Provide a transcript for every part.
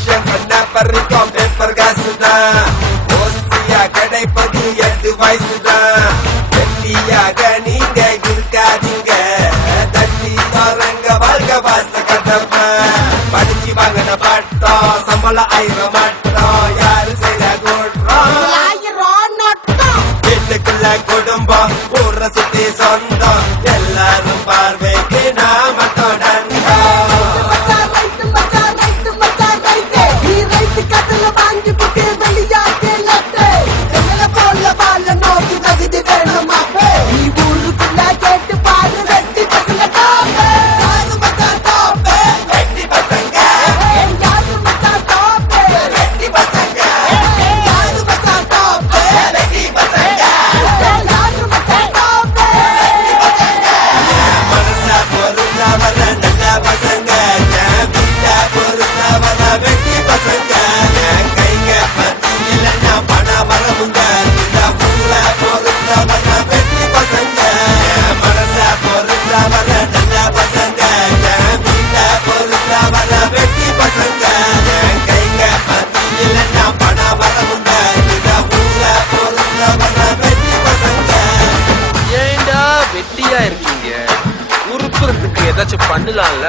Calculation பண்ண பறிக்கும் paper காசுதான். ஓசியா கிடைப்பது 8 வயசுதான். வெட்டியாக நீங்க இருக்காதீங்க, தட்டி வரங்க வாழ்க வாச கட்டப்ப. படிச்சு வாங்கின பட்டம் சம்பளம் 1000 மட்டும், யாரு செய்த கூட்டம் வீட்டுக்குள்ள குடும்பம் ஊர சுத்தி சொந்தம், எல்லாரும் பார்வைக்கு நாம ஏதாச்சும் பண்ணலாம்ல.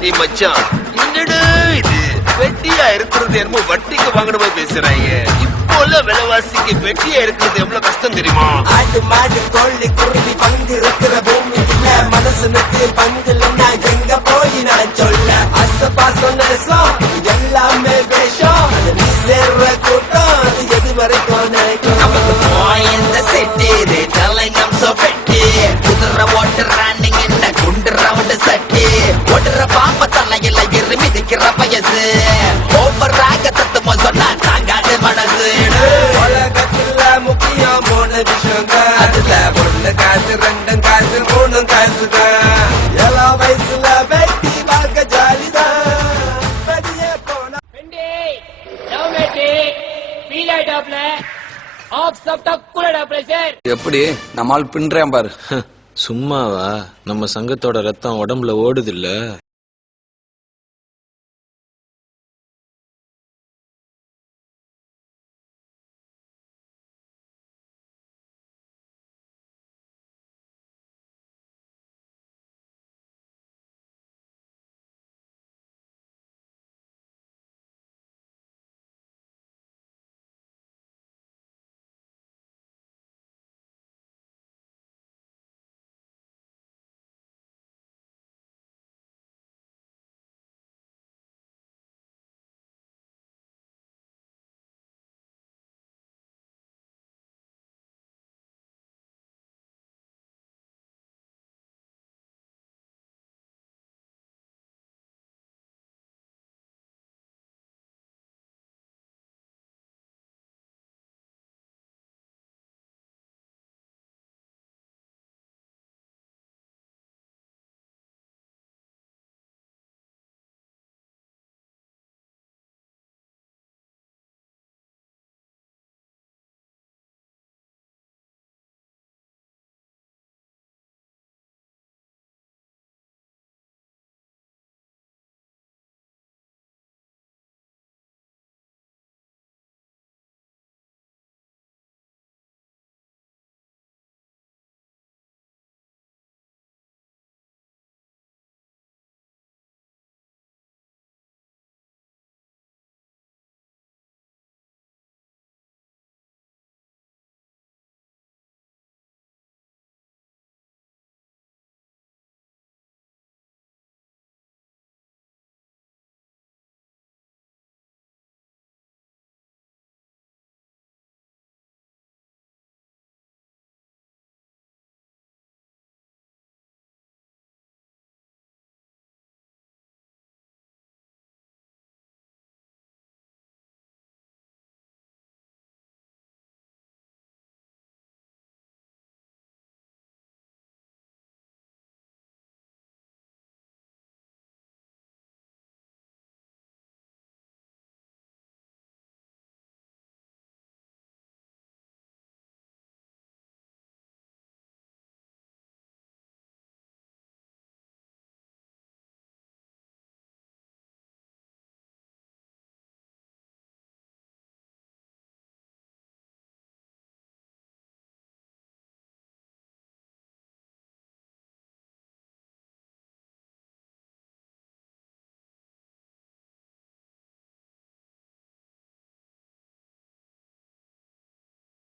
நீ மச்சான் என்னடா இது வெட்டியா இருக்கிறது என்னமோ வட்டிக்கு வாங்கின மாதிரி பேசுறாங்க. இப்போ உள்ள விலைவாசிக்கு வெட்டியா இருக்கிறது எவ்வளவு கஷ்டம் தெரியுமா? ஆடு மாடு கோழி குருவி பங்கு இருக்கிற பூமி இல்ல, மனசுனுக்கு பங்கு இல்லைன்னா எங்க போய் நான் சொல்ல. அசபாசம் நேசம் எல்லாமே வேஷம், நீ சேர்ற கூட்டம் அது எது வரைக்கும் நினைக்கும். இந்த செட்டி தலைங்கம் சொப்பெட்டி குதிர ஓட்டுறான் என்ன குண்டு ரவுண்டு சட்டி ஓடுற பாம்ப தலையில இரு மிதிக்கிற வயசு ஒவ்வொரு ராக தத்துவம் சொன்னா தாங்காது மனசு. உலகத்துல முக்கியம் 3 விஷயங்க, அதுல 1 காசு 2 காசு 3 காசுதான். 7 வயசுல வெட்டி பார்க்க ஜாலிதான், வெளியே போனா எப்படி நம்மால் பின்றேன் பாரு. சும்மாவா? நம்ம சங்கத்தோட ரத்தம் உடம்புல ஓடுது இல்ல.